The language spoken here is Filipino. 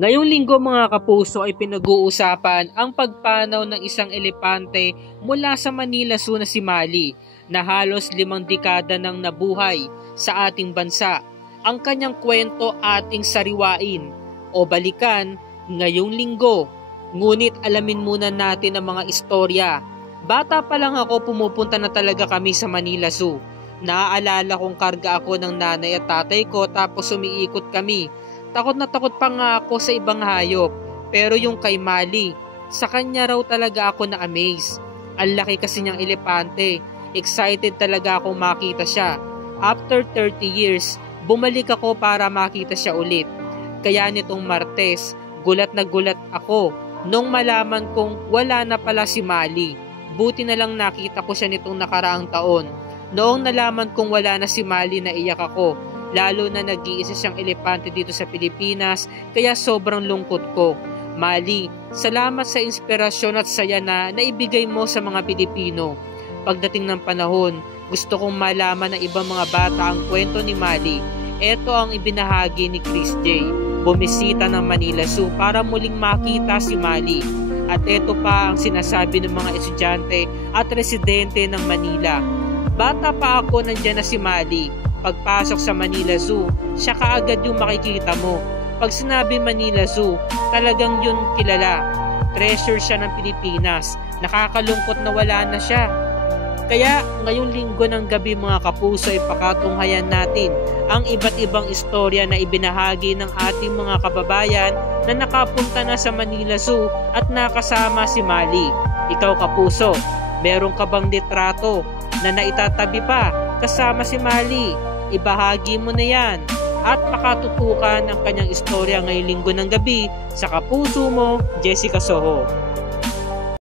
Ngayong linggo mga kapuso ay pinag-uusapan ang pagpanaw ng isang elepante mula sa Manila Zoo na si Mali na halos 5 dekada nang nabuhay sa ating bansa. Ang kanyang kwento ating sariwain o balikan ngayong linggo. Ngunit alamin muna natin ang mga istorya. Bata pa lang ako, pumupunta na talaga kami sa Manila Zoo. Naaalala kong karga ako ng nanay at tatay ko tapos umiikot kami. Takot na takot pa nga ako sa ibang hayop, pero yung kay Mali, sa kanya raw talaga ako na-amaze. Ang laki kasi niyang elepante, excited talaga akong makita siya. After 30 years, bumalik ako para makita siya ulit. Kaya nitong Martes, gulat na gulat ako nung malaman kong wala na pala si Mali. Buti na lang nakita ko siya nitong nakaraang taon. Noong nalaman kong wala na si Mali, naiyak ako. Lalo na nag-iisa siyang elepante dito sa Pilipinas, kaya sobrang lungkot ko. Mali, salamat sa inspirasyon at saya na naibigay mo sa mga Pilipino. Pagdating ng panahon, gusto kong malaman ng ibang mga bata ang kwento ni Mali. Ito ang ibinahagi ni Chris J. Bumisita ng Manila Zoo para muling makita si Mali. At ito pa ang sinasabi ng mga estudyante at residente ng Manila. Bata pa ako, nandiyan na si Mali. Pagpasok sa Manila Zoo, siya kaagad yung makikita mo. Pag sinabi Manila Zoo, talagang yun kilala. Treasure siya ng Pilipinas. Nakakalungkot na wala na siya. Kaya ngayong linggo ng gabi mga kapuso ay pakatunghayan natin ang iba't ibang istorya na ibinahagi ng ating mga kababayan na nakapunta na sa Manila Zoo at nakasama si Mali. Ikaw kapuso, meron ka bang litrato na naitatabi pa kasama si Mali? Ibahagi mo na yan at pakatutukan ang kanyang istorya ngayong linggo ng gabi sa Kapuso Mo, Jessica Soho.